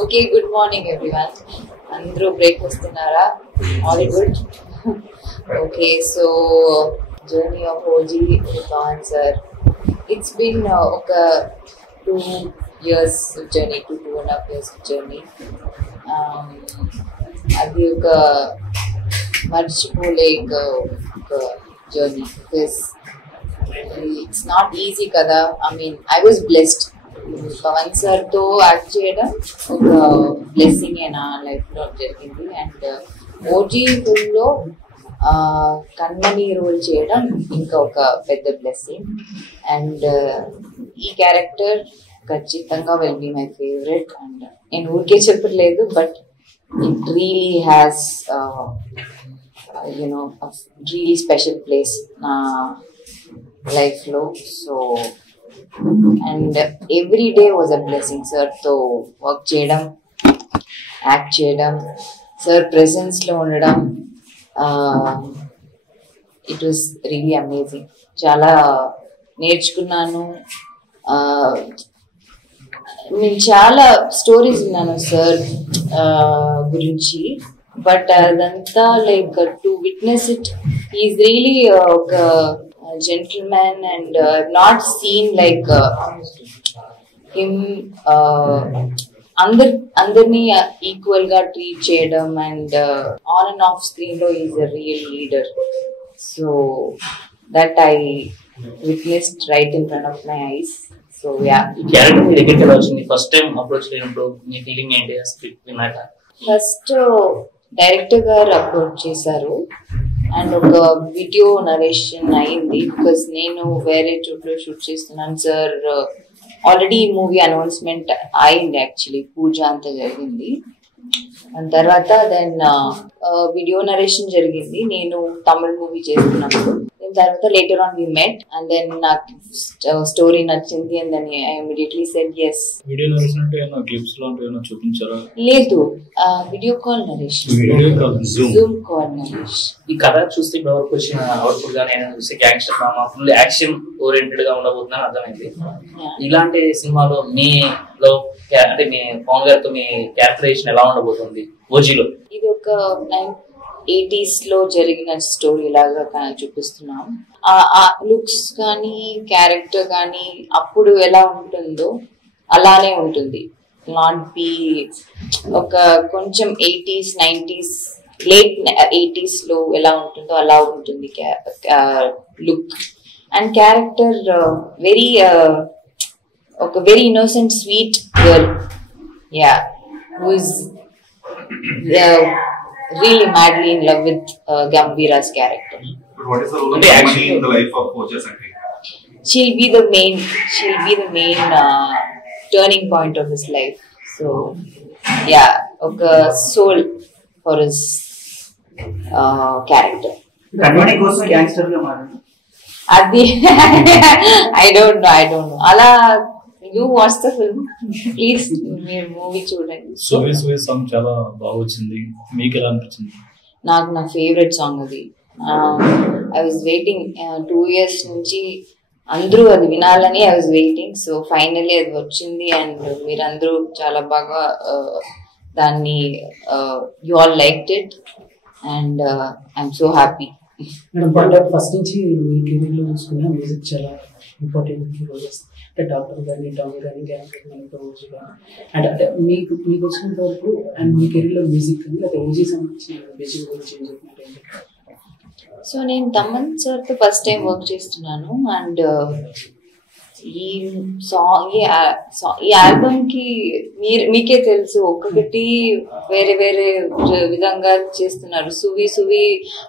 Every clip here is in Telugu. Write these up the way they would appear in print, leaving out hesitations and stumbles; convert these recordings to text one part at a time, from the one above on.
Okay, good morning everyone. Andru breakfast tinara? All good? Okay, so journey of OG with Pawan sir. It's been 2 years journey, 2.5 years journey. అది ఒక మర్చిపోలేక ఒక journey because it's not easy కదా. I mean I was blessed. Pavan sir తో యాక్ట్ చేయడం ఒక బ్లెస్సింగ్ నా లైఫ్ లో జరిగింది. అండ్ ఓజీ ఫిల్మ్ లో కన్మణి రోల్ చేయడం ఇంకా ఒక పెద్ద బ్లెస్సింగ్. అండ్ ఈ క్యారెక్టర్ ఖచ్చితంగా will be my favourite. And నేను ఊరికే చెప్పట్లేదు, but it really has a really special place na life lo. So and every day was a blessing. Sir to work cheyadam, act cheyadam, sir presence lo undadam, it was really amazing. Chala నేర్చుకున్నాను. నేను చాలా స్టోరీస్ విన్నాను సార్ గురించి, బట్ అదంతా like to witness it, is really ఒక gentleman. And not seen like him అందరినీ ఈక్వల్ గా ట్రీట్ చేయడం. And on and off screen లో is a real leader. So that I witnessed right in front of my eyes. So ya, ఈ క్యారెక్టర్ మీ దగ్గరికి ఎలా వచ్చింది? ఫస్ట్ టైం అప్రోచ్ అయినప్పుడు మీ ఫీలింగ్ ఏంటి? స్క్రిప్ట్ విన్నాక ఫస్ట్ డైరెక్టర్ గారు అప్రోచ్ చేశారు అండ్ ఒక వీడియో నరేషన్ అయింది. బికాస్ నేను వేరే చోట్ల షూట్ చేస్తున్నాను. సార్ ఆల్రెడీ మూవీ అనౌన్స్మెంట్ అయింది, యాక్చువల్లీ పూజ అంతా జరిగింది. దాని తర్వాత దెన్ వీడియో నరేషన్ జరిగింది. నేను తమిళ మూవీ చేస్తున్నప్పుడు తర్వాత later on we met and then నాకు స్టోరీ నచ్చింది and then I immediately said yes. Video narration అంటే ఏమైనా క్లిప్స్ లాంటివి ఏమైనా చూపించారా? లేదు, video call narration, Zoom call narration. ఈ కథ చూస్తే ఇప్పుడు వరకు వచ్చిన అవుట్పుట్ గా నేను చూస్తే gangster drama, full action oriented గా ఉండబోతుందని అర్థమైంది. ఇలాంటి సినిమాలో మీలో అంటే మీ పవన్ గారితో మీ క్యారెక్టరైజేషన్ ఎలా ఉండబోతుంది ఓజీలో? ఇది ఒక 80s లో జరిగిన స్టోరీ లాగా చూపిస్తున్నాం. ఆ లుక్స్ కానీ క్యారెక్టర్ కానీ అప్పుడు ఎలా ఉంటుందో అలానే ఉంటుంది. నాట్ బి ఒక కొంచెం 80s 90s లేట్ 80s లో ఎలా ఉంటుందో అలా ఉంటుంది లుక్. అండ్ క్యారెక్టర్ వెరీ ఒక very innocent sweet girl, yeah, who is really madly in love with Gambhira's character. But what is the role of Kamini in the life of Pooja Sankai? She'll be the main turning point of his life. So yeah, a soul for his character. Kanmani కోసం గ్యాంగ్స్టర్ గా మారాడు. అది I don't know. Ala, you watch the film, please. మీరు మూవీ చూడండి. సువి సువి సాంగ్ చాలా బాగా వచ్చింది. మీకు ఎలా అనిపించింది? నాకు నా ఫేవరెట్ సాంగ్ అది. ఐ వాజ్ వెయిటింగ్ 2 years నుంచి అందరూ అది వినాలని I was waiting. So finally అది వచ్చింది అండ్ మీరందరూ చాలా బాగా దాన్ని you all liked it and I'm so happy. Madam, first నుంచి మీ కెరీర్లో చూసుకున్న మ్యూజిక్ చాలా ఇంపార్టెంట్ రోల్ చేస్తుంది. అంటే డాక్టర్ కానీ డామ్ కానీ గ్యాంగ్స్టర్ కానీ ఓజీ కానీ అండ్ అంటే మీకు వచ్చినంత వరకు అండ్ మీ కెరీర్లో మ్యూజిక్ కానీ లేకపోతే ఓజీ సంబంధించిన బేసిక్ గురించి ఏం చెప్పినట్టు? సో నేను తమన్ సార్తో ఫస్ట్ టైం వర్క్ చేస్తున్నాను అండ్ ఈ ఆల్బమ్ కి మీకే తెలుసు ఒక్కొక్కటి వేరే వేరే విధంగా చేస్తున్నారు.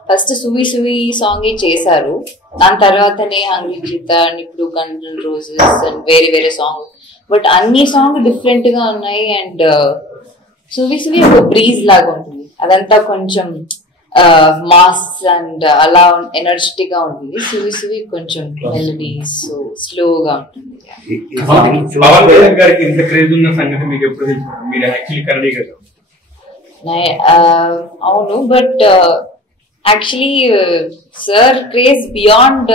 ఫస్ట్ సువి సాంగ్ చేశారు, దాని తర్వాతనే అంగ్రిజిత, ఇప్పుడు గంటల్ రోజెస్ అండ్ వేరే సాంగ్, బట్ అన్ని సాంగ్ డిఫరెంట్ గా ఉన్నాయి. అండ్ సువి ఒక బ్రీజ్ లాగా ఉంటుంది, అదంతా కొంచెం మాస్ అండ్ అలా ఎనర్జెటిక్ గా ఉంటుంది. సువి కొంచెం మెలడీ సో స్లోగా ఉంటుంది. పవన్ కళ్యాణ్ గారికి ఇంత క్రేజ్ ఉన్న సంగతి మీకు ఎప్పుడు తెలుసు? మీరు యాక్చువల్లీ కన్నడి కదా? అవును, but actually sir craze beyond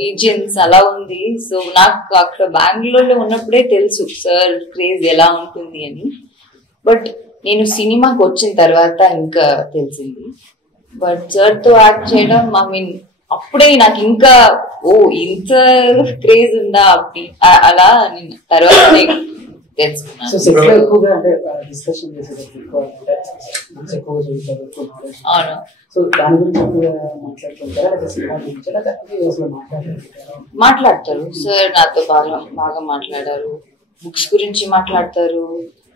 regions అలా ఉంది. సో నాకు అక్కడ బెంగళూరులో ఉన్నప్పుడే తెలుసు సార్ క్రేజ్ ఎలా ఉంటుంది అని. బట్ నేను సినిమాకి వచ్చిన తర్వాత ఇంకా తెలిసింది. బట్ సార్ తో యాక్ట్ చేయడం ఐ మీన్ అప్పుడే నాకు ఇంకా ఇంత క్రేజ్ ఉందా అలా నేను తర్వాత తెలుసుకున్నాను. సో సెట్ లో ఎక్కువగా అంటే డిస్కషన్ చేసేటప్పుడు ఎక్కువ చూస్తారు. అవును. సో దాని గురించి ఎక్కువగా మాట్లాడుతుంటారా లేదా సినిమా గురించి అసలు మాట్లాడతారు. సార్ నాతో బాగా మాట్లాడారు. బుక్స్ గురించి మాట్లాడతారు,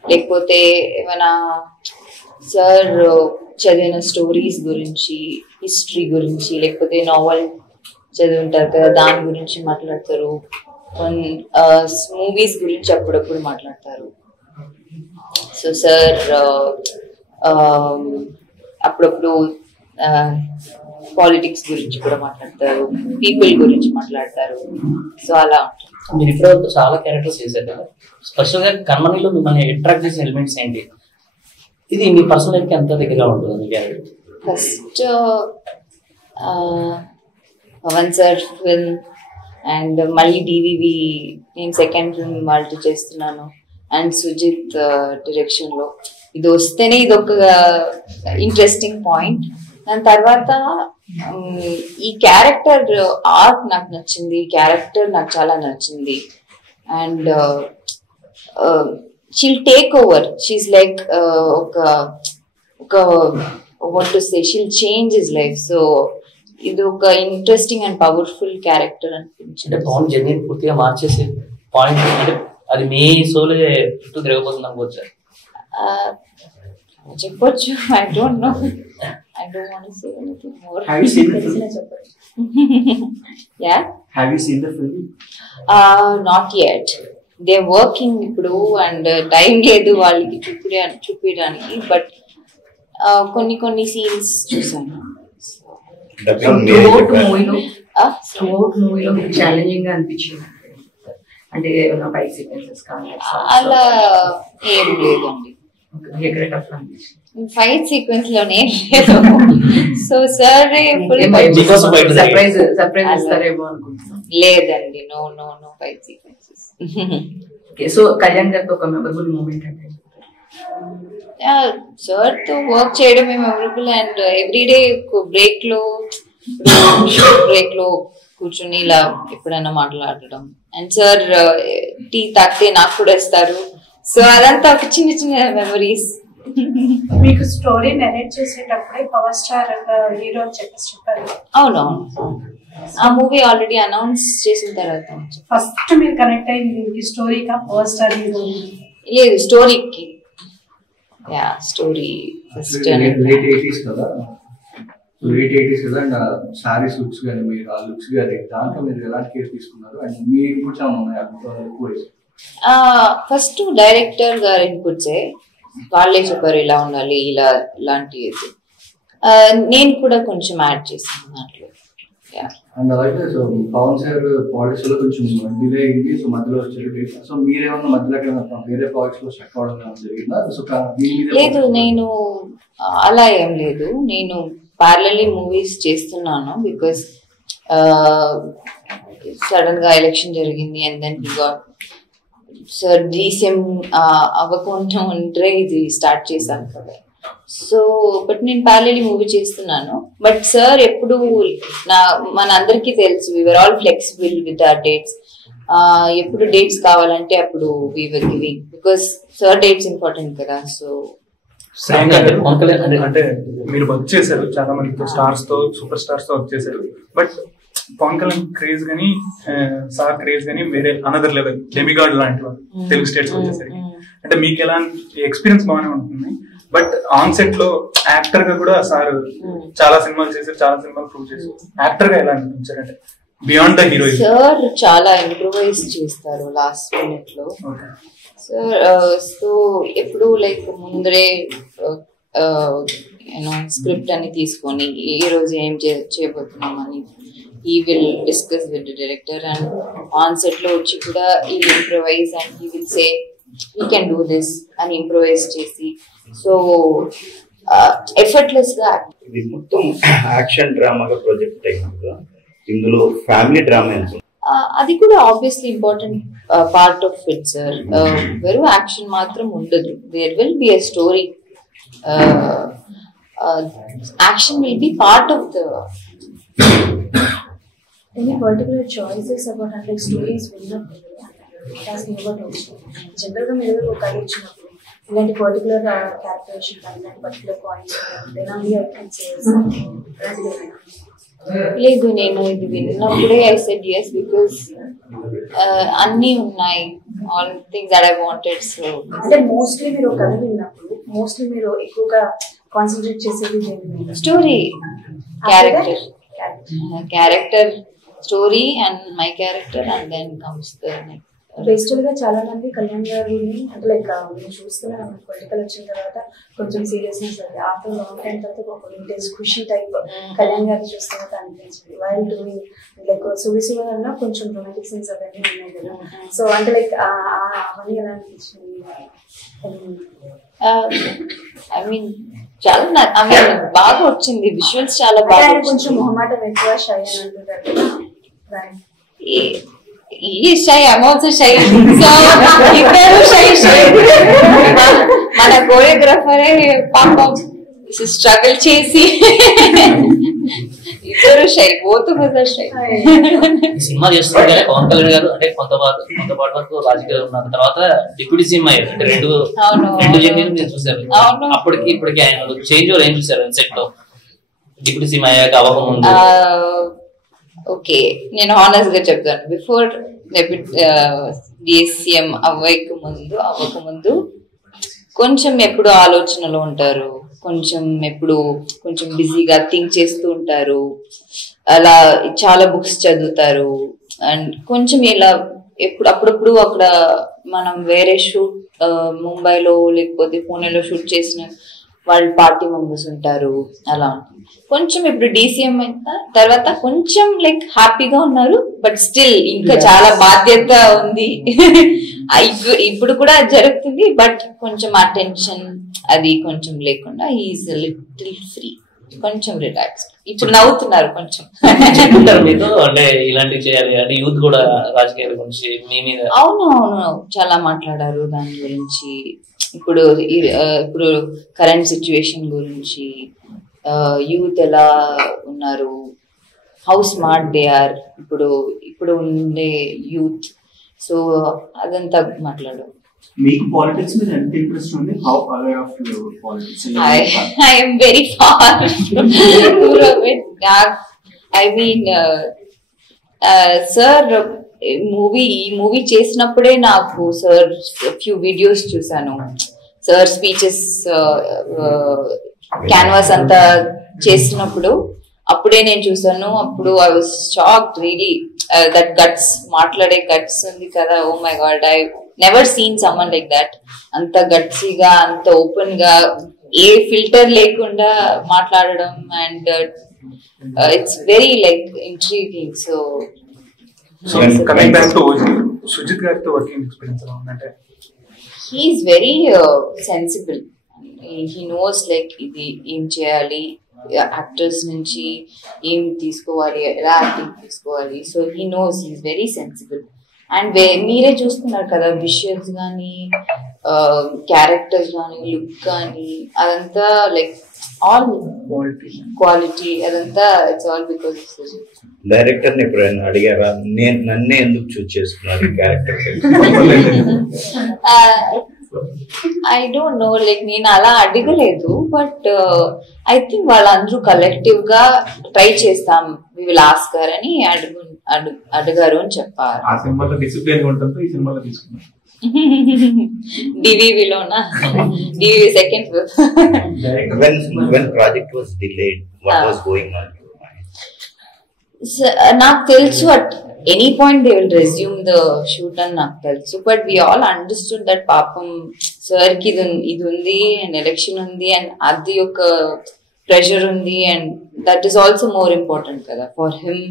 లేకపోతే ఏమైనా సార్ చదివిన స్టోరీస్ గురించి, హిస్టరీ గురించి, లేకపోతే నావెల్ చదివి ఉంటారు కదా దాని గురించి మాట్లాడతారు. మూవీస్ గురించి అప్పుడప్పుడు మాట్లాడతారు. సో సార్ అప్పుడప్పుడు పాలిటిక్స్ గురించి కూడా మాట్లాడతారు, పీపుల్ గురించి మాట్లాడతారు. సో అలా మీరు ఇప్పటివరకు చాలా క్యారెక్టర్స్ చేశారు కదా, స్పెషల్ గా కర్మనిలో మిమ్మల్ని అట్రాక్ట్ చేసే ఎలిమెంట్స్ ఏంటి? ఇది మీ పర్సనాలిటీకి ఎంత దగ్గరగా ఉంటుంది మీ character? First Pavan sir film and మళ్ళీ డివివి నేను సెకండ్ ఫిల్మ్ వాళ్ళతో చేస్తున్నాను అండ్ సుజిత్ డైరెక్షన్ లో ఇది వస్తేనే ఇది ఒక ఇంట్రెస్టింగ్ పాయింట్. దాని తర్వాత ఈ క్యారెక్టర్ ఆర్ట్ నాకు నచ్చింది, క్యారెక్టర్ నాకు చాలా నచ్చింది. And she'll take over, she's like ఒక what to say, she'll change his life. So ఇది ఒక ఇంట్రెస్టింగ్ అండ్ పవర్ఫుల్ క్యారెక్టర్ అనిపించింది. అంటే పవన్ జర్నీ పూర్తిగా మార్చేసే పాయింట్ అంటే అది మీ సోలే చుట్టూ తిరగబోతుంది అనుకోవచ్చు. చెప్పొచ్చు. I don't know. I don't want to say anything more. Have you seen the film? Yeah. Have you seen the film? Not yet. They're working ఇప్పుడు అండ్ టైం లేదు వాళ్ళకి చూపించడానికి. బట్ కొన్ని సీన్స్ చూసాను. మూవీలో మీకు ఛాలెంజింగ్ గా అనిపించింది అంటే ఏమైనా ఫైట్ సీక్వెన్సెస్ కానీ అలా ఏం లేదండి. ఫైట్ సీక్వెన్స్ లోనే లేదు. సో సార్ సర్ప్రైజ్ ఇస్తారేమో అనుకుంటున్నాను. లేదండి, no fight sequences. So Kalyan గారితో ఒక మెమరబుల్ మూమెంట్ అంటే సార్ తో వర్క్ చేయడమే మెమరబుల్. అండ్ ఎవ్రీడే బ్రేక్ లో కూర్చుని ఇలా ఎప్పుడైనా మాట్లాడడం. అండ్ సార్ టీ తాగితే నాకు కూడా ఇస్తారు. సో అదంతా ఒక చిన్న మెమరీస్. మీకు స్టోరీ నెరేట్ చేసేటప్పుడే పవర్ స్టార్ హీరో అని చెప్పారు. అవునవును, ఆ మూవీ ఆల్రెడీ అనౌన్స్ చేసిన తర్వాత ఫస్ట్ మీరు కనెక్ట్ అయింది ఈ స్టోరీగా పవర్ స్టార్ హీరో? లేదు, స్టోరీకి. Yeah, story first. Late 80s కదా, అండ్ సారీస్ లుక్స్ కానీ మీరు ఆ లుక్స్ కానీ దాంట్లో మీరు ఎలాంటి కేర్ తీసుకున్నారు? అండ్ మీ ఇన్పుట్స్ ఏమైనా ఉన్నాయా? ఫస్ట్ డైరెక్టర్ గారు ఇన్పుట్సే, వాళ్ళే చెప్పారు ఇలా ఉండాలి, ఇలాంటివి. నేను కూడా కొంచెం యాడ్ చేశాను దాంట్లో. అండ్ అలాగే సో పవన్ సార్ ప్రాజెక్ట్స్ లో కొంచెం డిలే అయింది, సో మధ్యలో వచ్చారు. సో మీరేమన్నా మధ్యలో వేరే ప్రాజెక్ట్స్ లో స్టక్ అవడం జరిగిందా? సో లేదు, నేను అలా ఏం లేదు. నేను ప్యారలల్లీ మూవీస్ చేస్తున్నాను. బికాస్ సడన్ గా ఎలక్షన్ జరిగింది and then he got sir DCM అవ్వకుండా ఉంటే ఇది స్టార్ట్ చేశాను కదా. సో బట్ నేను ప్యారలల్లీ మూవీ చేస్తున్నాను. బట్ సార్ ఎప్పుడు మన అందరికీ తెలుసు, we are all flexible with our dates. ఎప్పుడు డేట్స్ కావాలంటే అప్పుడు we are giving, because sir dates important కదా. సో అంటే మీరు వర్క్ చేశారు చాలా మందితో, స్టార్స్ తో, సూపర్ స్టార్స్ తో వర్క్ చేశారు. బట్ పవన్ కళ్యాణ్ క్రేజ్ గానీ సార్ క్రేజ్ గానీ వేరే అనదర్ లెవెల్, డెమిగాడ్ లాంటి తెలుగు స్టేట్స్ వచ్చేసరికి అంటే మీకు ఎలా ఎక్స్పీరియన్స్ బాగానే ఉంటుంది. బట్ ఆన్ సెట్ లో యాక్టర్ గా కూడా సార్ చాలా సినిమాలు చేశారు, చాలా సినిమాలు ప్రూవ్ చేశారు. యాక్టర్ గా ఎలా అనిపించారు అంటే బియాండ్ ద హీరో? సార్ చాలా ఇంప్రూవైజ్ చేస్తారు లాస్ట్ మినిట్ లో. సో ఎప్పుడు లైక్ ముందరే స్క్రిప్ట్ అని తీసుకొని ఈ రోజు ఏం చేయబోతున్నామని he will discuss with the director, and on set lo vachi kuda he will improvise and he will say we can do this and improvise chesi. So effortless ga ఇది మొత్తం యాక్షన్ డ్రామాగా ప్రాజెక్ట్ అయింది కదా, ఇందులో ఫ్యామిలీ డ్రామా ఎంత? అది కూడా obviously important part of it sir. వెరు యాక్షన్ మాత్రం ఉండదు. There will be a story. Action will be part of the. Any particular choices about like stories విన్నప్పుడు జనరల్గా మీరు ఒక కథ ఇచ్చినప్పుడు ఇలాంటి పర్టికులర్ క్యారెక్టరేషన్ కానీ ఇలాంటి పర్టికులర్ పాయింట్స్ లేదు, నేను ఇది విన్నప్పుడే ఐ సెడ్ yes because అన్నీ ఉన్నాయి, all things that I wanted. So అంటే మోస్ట్లీ మీరు ఒక కథ విన్నప్పుడు మోస్ట్లీ మీరు ఎక్కువగా కాన్సన్ట్రేట్ చేసేది story, character story and my character and then comes the basically గా చాలా మంది కళ్యాణ్ గారిని అంటే లైక్ నేను చూస్తున్నాను పొలిటికల్ వచ్చిన తర్వాత కొంచెం సీరియస్నెస్ ఉంది. ఆఫ్టర్ లాంగ్ టైం తర్వాత ఒక వింటేజ్ ఖుషి టైప్ కళ్యాణ్ గారిని చూస్తున్నట్టు అనిపించింది. వైల్ డూయింగ్ లైక్ సువిసువల్లో కొంచెం రొమాంటిక్ సీన్స్ అవన్నీ ఉన్నాయి కదా. సో అంటే లైక్ అవన్నీ ఎలా అనిపించింది? ఐ మీన్ చాలా బాగా వచ్చింది, విజువల్స్ చాలా బాగా. కొంచెం మొహమాటం ఎక్కువ షై అని అంటుంటారు కదా. Shy, I'm also shy. So ఇద్దరు షై. మన కోరియోగ్రాఫరే పాపం స్ట్రగుల్ చేసి ఇద్దరు షై, బోత్ షై. సినిమా చేస్తున్నారు కానీ పవన్ కళ్యాణ్ గారు అంటే కొంత పాటు వరకు రాజకీయాలు ఉన్న తర్వాత డిప్యూటీ సీఎం అయ్యారు. అంటే రెండు జర్నీలు మీరు చూసారు. అప్పటికి ఇప్పటికి ఆయన చేంజ్ ఏం చూసారు సెట్ లో డిప్యూటీ సీఎం అయ్యాక అవ్వకముందు? ఓకే, నేను హానెస్ట్ గా చెప్తాను. బిఫోర్ డిఎస్సీఎం అవ్వకముందు కొంచెం ఎప్పుడు ఆలోచనలో ఉంటారు, కొంచెం బిజీగా థింక్ చేస్తూ ఉంటారు. అలా చాలా బుక్స్ చదువుతారు. అండ్ కొంచెం ఇలా అప్పుడప్పుడు అక్కడ మనం వేరే షూట్ ముంబైలో లేకపోతే పూణేలో షూట్ చేసిన వాళ్ళ పార్టీ మెంబర్స్ ఉంటారు. అలా కొంచెం ఇప్పుడు డీసీఎం అయిన తర్వాత కొంచెం లైక్ హ్యాపీగా ఉన్నారు, బట్ స్టిల్ ఇంకా చాలా బాధ్యత ఉంది. ఇప్పుడు కూడా జరుగుతుంది, బట్ కొంచెం అటెన్షన్ అది కొంచెం లేకుండా ఈజ్ లిటిల్ ఫ్రీ, కొంచెం రిలాక్స్డ్. ఇప్పుడు నవ్వుతున్నారు కొంచెం. మీతో అంటే ఇలాంటివి చేయాలి అంటే యూత్ కూడా రాజకీయాల గురించి మీ మీద. అవును చాలా మాట్లాడారు దాని గురించి. ఇప్పుడు కరెంట్ సిచ్యువేషన్ గురించి, యూత్ ఎలా ఉన్నారు, హౌ స్మార్ట్ దే ఆర్ ఇప్పుడు ఉండే యూత్. సో అదంతా మాట్లాడారు. మీకు పాలిటిక్స్ మీద ఎంత ఇంట్రెస్ట్ ఉంది? How aware of politics? I am very far from it. I mean, sir ఈ మూవీ చేసినప్పుడే నాకు సార్ ఫ్యూ వీడియోస్ చూసాను. సార్ స్పీచెస్ క్యాన్వాస్ అంతా చేసినప్పుడు అప్పుడే నేను చూసాను. అప్పుడు I was shocked really. That guts, మాట్లాడే గట్స్ ఉంది కదా. Oh my God, I never seen someone like that. అంత గట్సీగా, అంత ఓపెన్ గా, ఏ ఫిల్టర్ లేకుండా మాట్లాడడం. And it's very like intriguing. So coming back to Sujeeth గారితో వర్కింగ్ ఎక్స్పీరియన్స్ ఎలా ఉందంటే? He's very sensible. He knows like ఇది ఏం చేయాలి, యాక్టర్స్ నుంచి ఏం తీసుకోవాలి, ఎలా యాక్టింగ్ తీసుకోవాలి. So he knows, he's very sensible. And మీరే చూస్తున్నారు కదా, విజువల్స్ కానీ క్యారెక్టర్స్ కానీ లుక్ కానీ అదంతా లైక్ ఆల్ క్వాలిటీ. అదంతా ఇట్స్ ఆల్ బికాస్ డైరెక్టర్ ని ఎప్పుడైనా అడిగారా నన్నే ఎందుకు చూస్ చేసుకున్నారు character? I don't no, like నేను అలా అడగలేదు. బట్ ఐ థింక్ వాళ్ళందరూ కలెక్టివ్ గా ట్రై చేస్తాం, వి విల్ ఆస్కర్ అని అడిగారు అని చెప్పారు. ఆ సినిమాలో డిసిప్లిన్ ఉంటుంది, ఈ సినిమాలో తీసుకున్నారు. డివివిలోనా? డివి second when project was delayed, what was going on? నాకు తెలుసు at any point they will resume the shoot అని నాకు తెలుసు. But we all understood that పాపం సార్ కి ఇది ఉంది అండ్ ఎలక్షన్ ఉంది అండ్ అది ఒక ప్రెషర్ ఉంది. And that is also more important కదా for him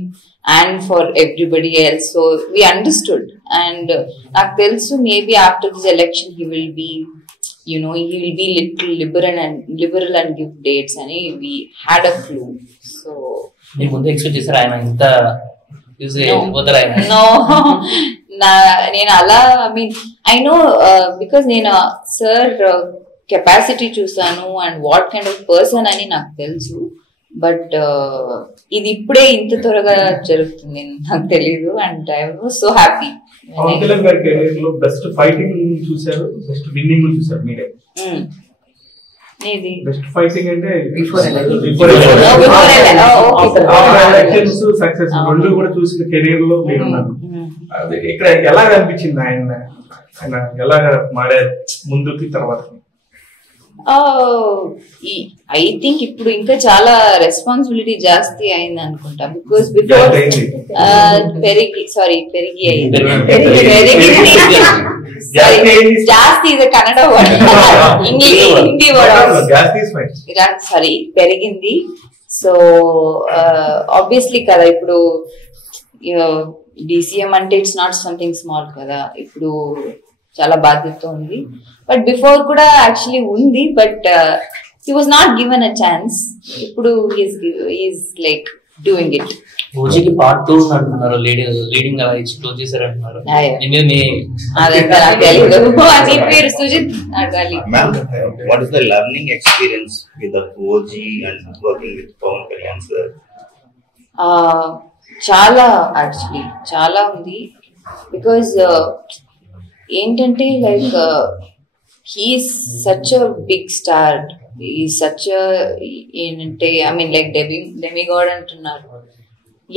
and for everybody else. So we understood. And నాకు తెలుసు maybe after this election he will be he will be little liberal and give dates అని we had a clue. So మీరు ముందు ఎక్స్పెక్ట్ చేశారు ఆయన ఇంత నో నేను అలా ఐ నో బికాస్ నేను సార్ కెపాసిటీ చూసాను and what kind of person అని నాకు తెలుసు. బట్ ఇది ఇప్పుడే ఇంత త్వరగా జరుగుతుంది నాకు తెలియదు. And I was so happy. Pawan Kalyan గారి కెరీర్ లో బెస్ట్ ఫైటింగ్ చూసారు, బెస్ట్ విన్నింగ్ చూసారు మీరే. బెస్ట్ ఫైటింగ్ అంటే ఎలక్షన్స్ సక్సెస్ రెండు కూడా చూసిన కెరీర్ లో మీరున్నారు. ఇక్కడ ఎలా అనిపించింది ఆయన ఎలా మారారు ముందుకి తర్వాత? ఐ థింక్ ఇప్పుడు ఇంకా చాలా రెస్పాన్సిబిలిటీ జాస్తి అయింది అనుకుంటా. బికాస్ బిఫోర్ పెరిగి జాస్తి ఇది Kannada word, Hindi word sorry పెరిగింది. సో ఆబ్వియస్లీ కదా ఇప్పుడు DCM అంటే ఇట్స్ నాట్ సంథింగ్ స్మాల్ కదా, ఇప్పుడు చాలా బాధ్యత ఉంది. బట్ బిఫోర్ కూడా యాక్చువల్లీ ఉంది, but he was not given a chance. ఇప్పుడు ఈజ్ లైక్ డూయింగ్ ఇట్. ఓజీకి పార్ట్ 2 అంటున్నారు, లీడింగ్ అలా ఇచ్చి క్లోజ్ చేశారు అంటున్నారు. అదంతా నాకు తెలియదు, అది పేరు సుజిత్ అడగాలి. What is the learning experience with the OG and working with Pawan Kalyan sir? చాలా యాక్చువల్లీ చాలా ఉంది. బికాజ్ ఏంటంటే like he's such a big star, is such ఏంటంటే ఐ మీన్ లైక్ డెమిగాడ్ అంటున్నారు.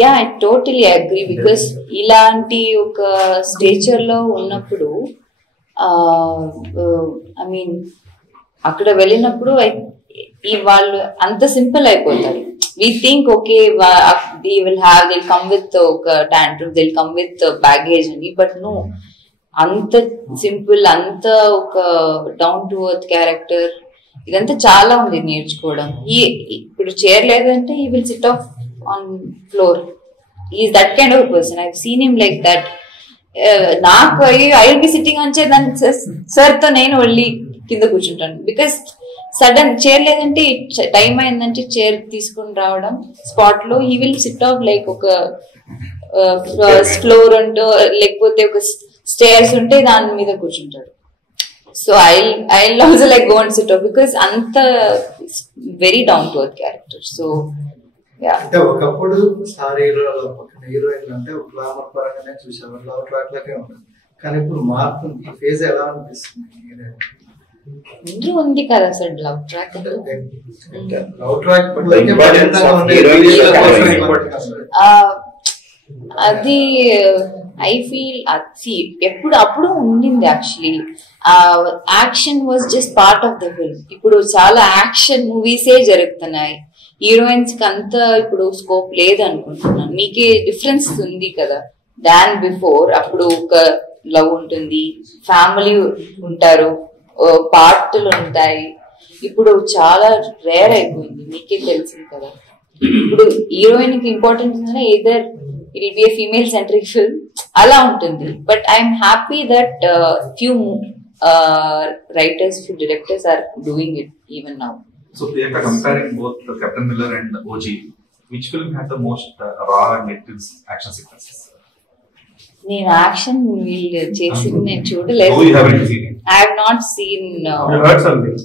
Yeah I totally agree. Because ఇలాంటి ఒక స్టేచర్ లో ఉన్నప్పుడు ఐ మీన్ అక్కడ వెళ్ళినప్పుడు వాళ్ళు అంత సింపుల్ అయిపోతారు. We think okay, they'll come with tantrum, they'll come with baggage and but no, anta simple, anta oka down to earth character idantha chaala undi nerchukodam. Ippudu chair ledante he will sit off on floor. He is that kind of a person. I've seen him like that. Naaku I'll be sitting on chair, then sir tho nenu velli kinda కూర్చుంటాను. బికాస్ సడన్ చైర్ లేదంటే టైం అయిందంటే చైర్ తీసుకుని రావడం స్పాట్ లో he will sit off like ఒక ఫ్లోర్ అంటూ లేకపోతే ఒక స్టేర్స్ ఉంటే దాని మీద కూర్చుంటాడు. So I also like go and sit off because అంత very down to earth character. So అంటే ఒకప్పుడు స్టార్ హీరోల పక్కన హీరోయిన్ అంటే ఒక గ్లామర్ పరంగానే చూసేవారు, లవ్ ట్రాక్ లాగే ఉంటుంది. కానీ ఇప్పుడు మారుతుంది. ఈ ఫేజ్ ఎలా అనిపిస్తుంది? ముందు ఉంది కదా సార్ లవ్ ట్రాక్. అది ఐ ఫీల్ అప్పుడు ఉండింది actually. Action was just part of the film. ఇప్పుడు చాలా యాక్షన్ మూవీసే జరుగుతున్నాయి, హీరోయిన్స్ కి అంతా ఇప్పుడు స్కోప్ లేదు అనుకుంటున్నాను. మీకే డిఫరెన్స్ ఉంది కదా దాన్ బిఫోర్. అప్పుడు ఒక లవ్ ఉంటుంది, ఫ్యామిలీ ఉంటారు, పాటలు ఉంటాయి. ఇప్పుడు చాలా రేర్ అయిపోయింది, మీకే తెలిసింది కదా. ఇప్పుడు హీరోయిన్ కి ఇంపార్టెంట్ ఉందంటే either it will be a female centric film అలా ఉంటుంది. But I'm happy that few writers, few directors are doing it even now. So Priyanka, comparing both Captain Miller and OG, which film had the most raw and intense action sequences? నేను యాక్షన్ వీళ్ళు చేసి నేను చూడలేదు. I have not seen. You heard something?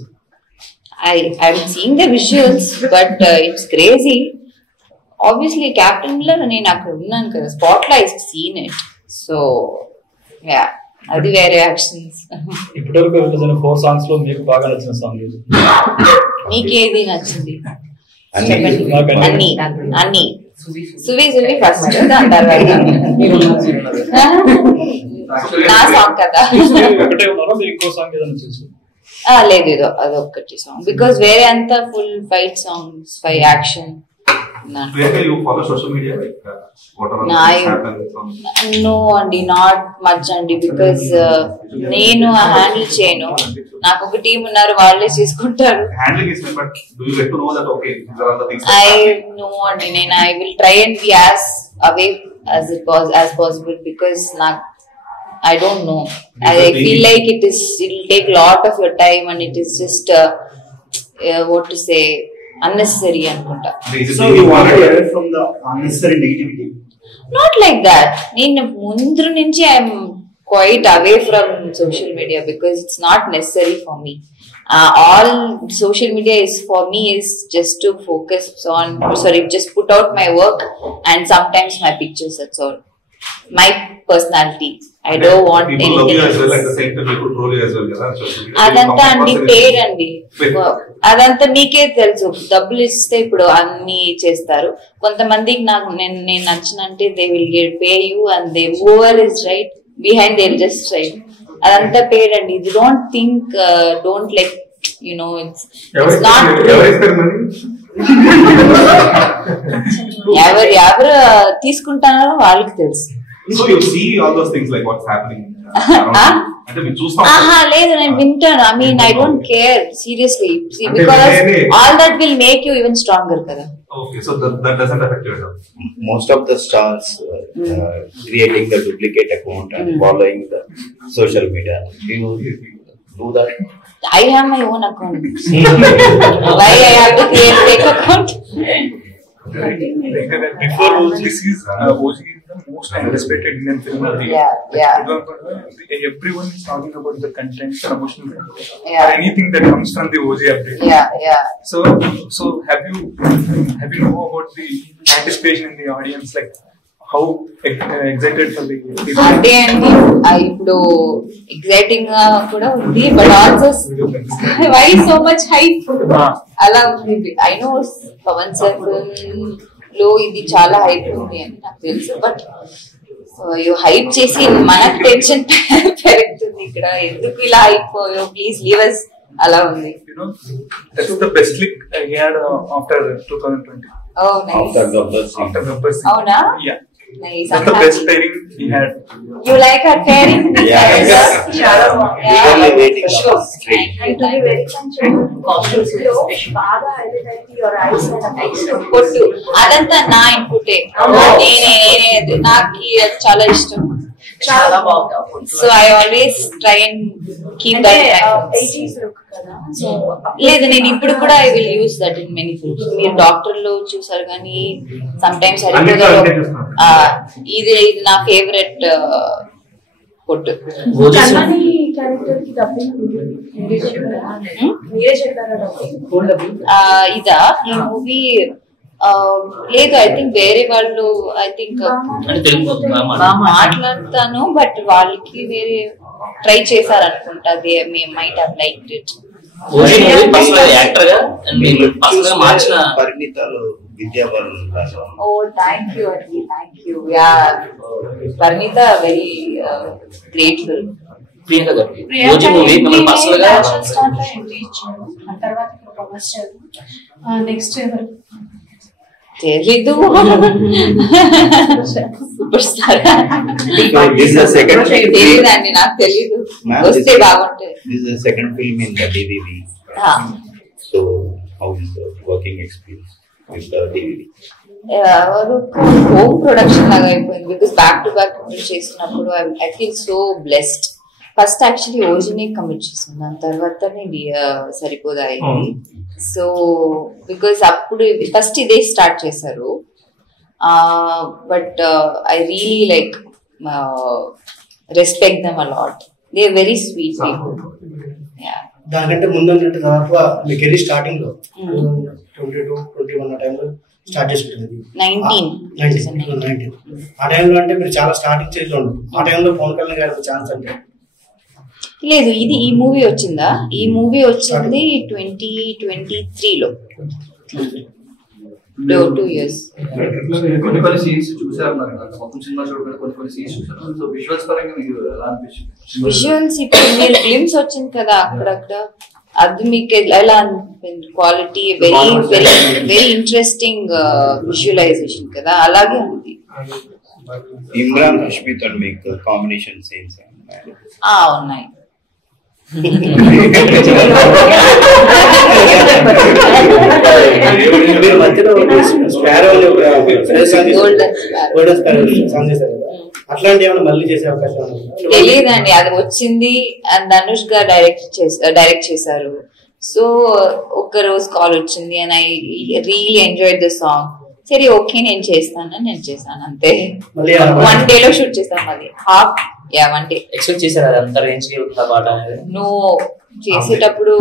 I'm seeing the visuals, but it's crazy. Obviously, Captain Miller నేను అక్కడ ఉన్నాను కదా స్పాట్ లో, I've seen it. So yeah, అది వేరే యాక్షన్స్. ఇప్పటివరకు విడుదలైన 4 songs లో మీకు బాగా నచ్చిన సాంగ్ ఏది? మీకు ఏది నచ్చింది? అన్ని అన్ని సువి ఫస్ట్ దాని తర్వాత నా సాంగ్ కదా. లేదు ఏదో అదొక్కటి సాంగ్. బికాస్ వేరే అంతా full fight songs, action. No అండి, నాట్ మచ్ అండి. బికాస్ నేను హ్యాండిల్ చేయను, నాకు ఒక టీం ఉన్నారు, వాళ్ళే చేసుకుంటారు. నో అండి, నేను I will try and be as away as possible because I don't know. I feel like it will take a lot of your time and it is just what to say, unnecessary anukunta. So you want to get from the unnecessary negativity? Not like that. నేను ముందు నుంచి I'm quite away from social media because it's not necessary for me. All social media is for me is just to focus on, just put out my work and sometimes my pictures, that's all. My personality. I don't want people anything love you as else. well, at the same time people troll you as well కదా. అదంతా అండి పేడ్ అండి, అదంతా మీకే తెలుసు. డబ్బులు ఇస్తే ఇప్పుడు అన్ని చేస్తారు. కొంతమందికి నాకు నేను నచ్చినంటే they will pay you and they over is right behind they'll just try. Adanta paid and you don't think don't like, you know, it's not ఎవరు తీసుకుంటారో వాళ్ళకి తెలుసు. So you see all those things like what's happening అంటే మీరు చూస్తాం. లేదు నేను వింటాను. I mean I don't care seriously, see, because all that will make you even stronger కదా. Okay, so that doesn't affect you at all. Most of the stars creating the duplicate account and following the social media. Do you do that? I have my own account. Why I have to create fake account? Before this is OG is the most anticipated Indian film of the year. Yeah. Everyone is talking about the content, promotional content, Yeah. or anything that comes from the OG update. Yeah. So have you know about the anticipation in the audience, like how excited for the people? అంటే అండి ఇప్పుడు ఎగ్జైటింగ్ గా కూడా ఉంది, but also why so much hype అలా ఉంది. ఐ నో పవన్ సార్ లో ఇది చాలా హైప్ ఉంది అని నాకు తెలుసు, బట్ హైప్ చేసి మనకు టెన్షన్ పెరుగుతుంది ఇక్కడ. ఎందుకు ఇలా అయిపోయో, ప్లీజ్ లీవ్ అస్ అలా ఉంది. You know, that's the best lick he had after 2020. Oh, nice. After Gabbar Singh. అవునా? Yeah. Nice. That's the best pairing he had. You like her pairing? Yes. చాలా Eagerly waiting. And to be very బాగా హైలైట్ అయితే your eyes and పొట్టు అదంతా నా ఇన్పుటే. నేనే నాకు చాలా ఇష్టం. చాలా బాగుంది. So I always try and keep that. 80s look కదా. సో లేదు, నేను ఇప్పుడు కూడా I will use that in many films. మీరు డాక్టర్ లో చూసారు కానీ సమ్ టైమ్స్ ఇది నా ఫేవరెట్ పొట్టు. కన్నని క్యారెక్టర్ కి డబ్బింగ్ మీరే చెప్పారా డబ్బింగ్? ఇదా ఈ మూవీ లేదు, ఐ థింక్ వేరే వాళ్ళు ఐ థింక్ మాట్లాడతాను, బట్ వాళ్ళకి వేరే ట్రై చేశారు అనుకుంటా. They might have liked it. పరిణితాలు విద్యాబాలు. ఓ థ్యాంక్ యూ అండి, thank you. Yeah, Parineeti very grateful. Priyanka గారు మూవీ మిమ్మల్ని పర్సనల్ గా ఎంట్రీ ఇచ్చారు. ఆ తర్వాత పవర్ స్టార్. నెక్స్ట్ ఎవరు తెలీదు. సూపర్ స్టార్ తెలీదండి, నాకు తెలీదు. వస్తే బాగుంటుంది. This is the second film in the DVV. So how is the working experience with the DVV? Home production లాగా అయిపోయింది. బికాస్ బ్యాక్ టు బ్యాక్ చేసినప్పుడు I feel so blessed. First actually ఓజీనే కమిట్ చేసింది, దాని తర్వాత సరిపోదా అయింది. సో బికాస్ అప్పుడు ఫస్ట్ ఇదే స్టార్ట్ చేశారు. But I really like respect them a lot. They are very sweet people. దానికంటే ముందు దాదాపు మీ కెరీర్ స్టార్టింగ్ లో 22, 21 ఆ టైంలో స్టార్ట్ చేసుకుంటుంది. 19 ఆ టైంలో అంటే మీరు చాలా స్టార్టింగ్ స్టేజ్ లో ఉన్నారు. ఆ టైంలో పవన్ కళ్యాణ్ గారికి ఛాన్స్ అంటే లేదు. ఇది ఈ మూవీ వచ్చిందా? ఈ మూవీ వచ్చింది 2023లో. 2 years. కొన్ని సీన్స్ చూసారు మొత్తం సినిమా చూడకుండా కొన్ని సీన్స్ చూసారు. సో విజువల్స్ పరంగా మీకు ఎలా అనిపించింది? విజువల్స్ ఇప్పుడు మీరు గ్లిమ్స్ వచ్చింది కదా అక్కడక్కడ, అది మీకు ఎలా అనిపించింది? Quality very very very interesting visualisation కదా, అలాగే ఉంది. ఇమ్రాన్ రష్మితో మీకు కాంబినేషన్ సీన్స్ ఉన్నాయి. అట్లాంటి ఏమైనా మళ్ళీ చేసే అవకాశం తెలియదండి. అది వచ్చింది అండ్ ధనుష్ గారు డైరెక్ట్ చేశారు. సో ఒక్క రోజు కాల్ వచ్చింది and I really enjoyed the song. సరే ఓకే నేను చేశాను అంతే. మళ్ళీ 1 day లో షూట్ చేస్తాం. అది హాఫ్ 1 day. ఎక్స్పెక్ట్ చేశారు అంత రేంజ్ కి ఉందా పాట అనేది? నో, చేసేటప్పుడు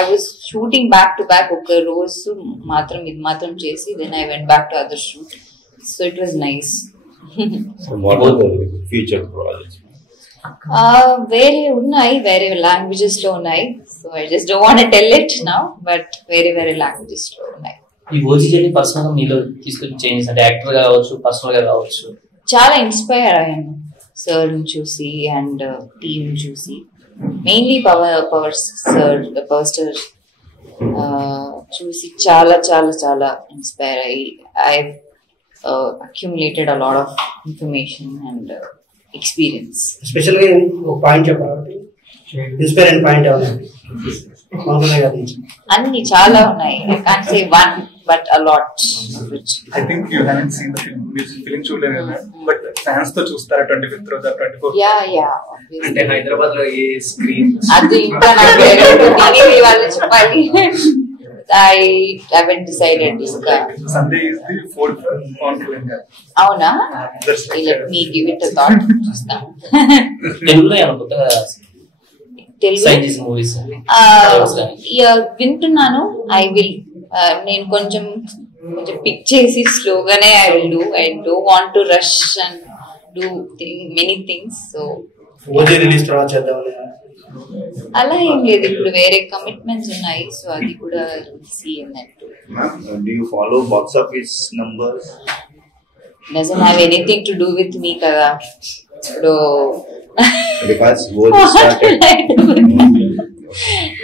I was shooting back to back. ఒక రోజు మాత్రం ఇది మాత్రం చేసి then I went back to other shoot. So it was nice. Future projects వేరే ఉన్నాయి, వేరే లాంగ్వేజెస్ లో ఉన్నాయి. So I just don't want to tell it now, but వేరే లాంగ్వేజెస్ లో ఉన్నాయి. ఈ ఓజీ జర్నీ పర్సనల్ గా మీలో తీసుకొచ్చి చేంజెస్ అంటే యాక్టర్ గా కావచ్చు, పర్సనల్ గా కావచ్చు? చాలా ఇన్స్పైర్ అయ్యాను సార్ చూసి అండ్ టీమ్ చూసి. మెయిన్లీ పవర్ స్టార్ చూసి చాలా చాలా చాలా ఇన్స్పైర్ అయ్యి I accumulated a lot of information and experience. Special గా ఒక పాయింట్ చెప్పాలి, ఇన్స్పైర్ అయిన పాయింట్ ఏమన్నా? అన్ని చాలా ఉన్నాయి. I can't say one, but a lot. I think you haven't seen the film చూడలేదు కదా, బట్ ఫ్యాన్స్ తో చూస్తారా 25th రోజు 24th? Yeah. అంటే హైదరాబాద్ లో ఏ స్క్రీన్ అది ఇంకా నాకు టీవీ వాళ్ళు చెప్పాలి. I haven't decided. Sunday is the 4th on calendar. అవునా? Let me give it a thought. చూస్తాం. తెలుగులో ఏమనుకుంటా వింటున్నాను. ఐ విల్ నేను కొంచెం పిక్ చేసి స్లోగానే I will do. I don't want to rush and do many things. So అలా ఏం లేదు, ఇప్పుడు వేరే కమిట్మెంట్స్ ఉన్నాయి. సో అది కూడా సీ అన్నట్టు. Do you follow box office numbers? Doesn't have anything to do with me కదా. ఇప్పుడు because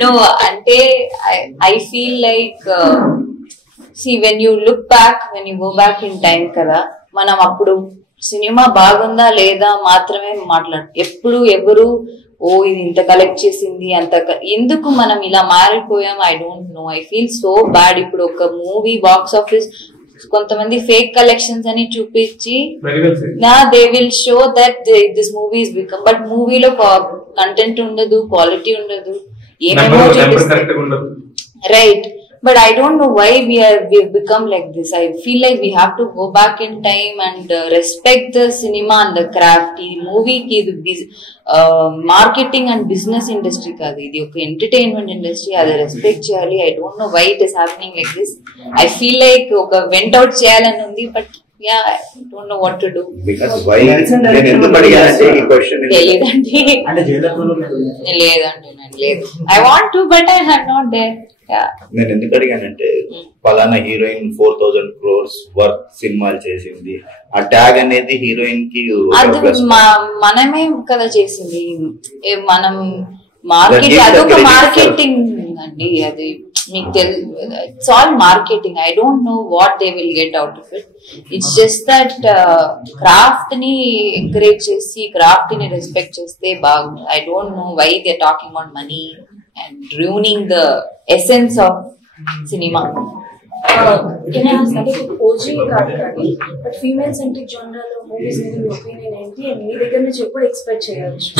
no, ante I feel like see when you look back, when you go back in time kada, మనం అప్పుడు సినిమా బాగుందా లేదా మాత్రమే మాట్లాడు. ఎప్పుడు ఎవరు ఇది ఇంత కలెక్ట్ చేసింది అంత ఎందుకు మనం ఇలా మారిపోయాం? I don't know. I feel so bad. ఇప్పుడు ఒక మూవీ బాక్స్ ఆఫీస్ కొంతమంది ఫేక్ కలెక్షన్స్ అని చూపించి they will show that this movie is become, but మూవీలో కంటెంట్ ఉండదు, క్వాలిటీ ఉండదు, ఏమేమో చూపిస్తారు. Right, but I don't know why we've become like this. I feel like we have to go back in time and respect the cinema and the craft. Ee movie ki marketing and business industry kaadu, idi oka entertainment industry, adi respect cheyali. I don't know why it is happening like this. I feel like oka went out cheyalani undi, but yeah, I don't know what to do. Because why then endukadi ante ee question teledandi ante jayalapurlo ledandi nanu ledu. I want to, but I am not there. నేను ఎందుకు అడిగానంటే పలానా హీరోయిన్ 4,000 crores వర్త్ సినిమాలు చేసింది, ఆ ట్యాగ్ అనేది హీరోయిన్ కి మనమే కదా చేసింది. మనం మార్కెట్ అదొక మార్కెటింగ్ అండి, అది మీకు తెలుసు. It's all marketing. I don't know what they will get out of it. It's just that craft ని ఎంకరేజ్ చేసి క్రాఫ్ట్ ని రెస్పెక్ట్ చేస్తే బాగుంది. I don't know why they talking about money and ruining the essence of cinema. Can I ask, OG కాదు కానీ బట్ ఫీమేల్ సెంట్రిక్ జోనర్ లో మూవీస్ మీద మీ ఒపీనియన్ ఏంటి? అండ్ మీ దగ్గర నుంచి ఎప్పుడు ఎక్స్పెక్ట్ చేయవచ్చు?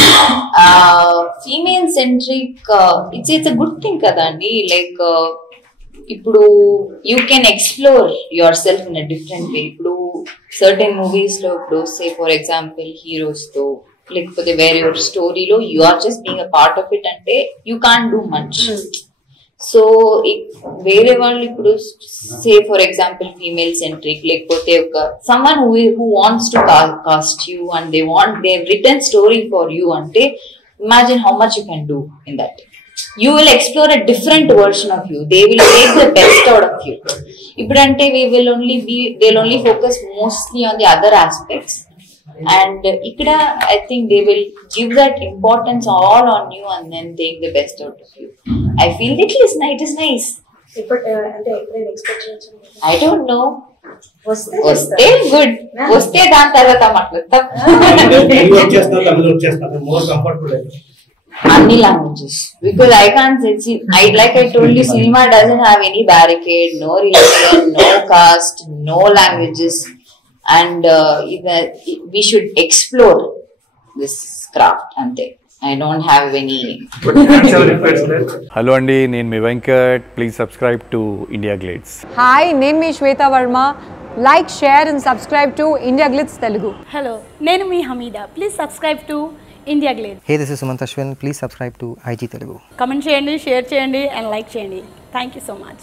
Female centric it's a good thing కదండి. లైక్ ఇప్పుడు you can explore your self in a different way. ఇప్పుడు సర్టెన్ మూవీస్ లో ఇప్పుడు సే ఫర్ ఎగ్జాంపుల్ హీరోస్ తో లేకపోతే వేరే ఒక స్టోరీలో you are just being a part of it అంటే you can't do much. So వేరే వాళ్ళు ఇప్పుడు say for example female centric లేకపోతే ఒక someone who wants to cast you and they want they return story for you అంటే imagine how much you can do in that. You will explore a different version of you. They will take the best out of you. Ippudante they'll only focus mostly on the other aspects. And ikkada I think they will give that importance all on you and then take the best out of you. I feel it is nice. But ante eppudina expect cheyochu? I don't know. వస్తే గుడ్, వస్తే దాని తర్వాత మాట్లాడతాం. మోర్ కంఫర్టబుల్ అన్ని languages because I can't see. Like I told you, cinema doesn't have any barricade, no religion, no caste, no languages. And we should explore this craft ante. I don't have any. Hello Andy, nenu mi Venkat. Please subscribe to India Glades. Hi, name me Shweta Verma. Like, share and subscribe to India Glitz Telugu. Hello, nenu mi Hamida. Please subscribe to India Glitz. Hey, this is Sumant Ashwin. Please subscribe to IG Telugu. Comment cheyandi, share cheyandi and like cheyandi. Thank you so much.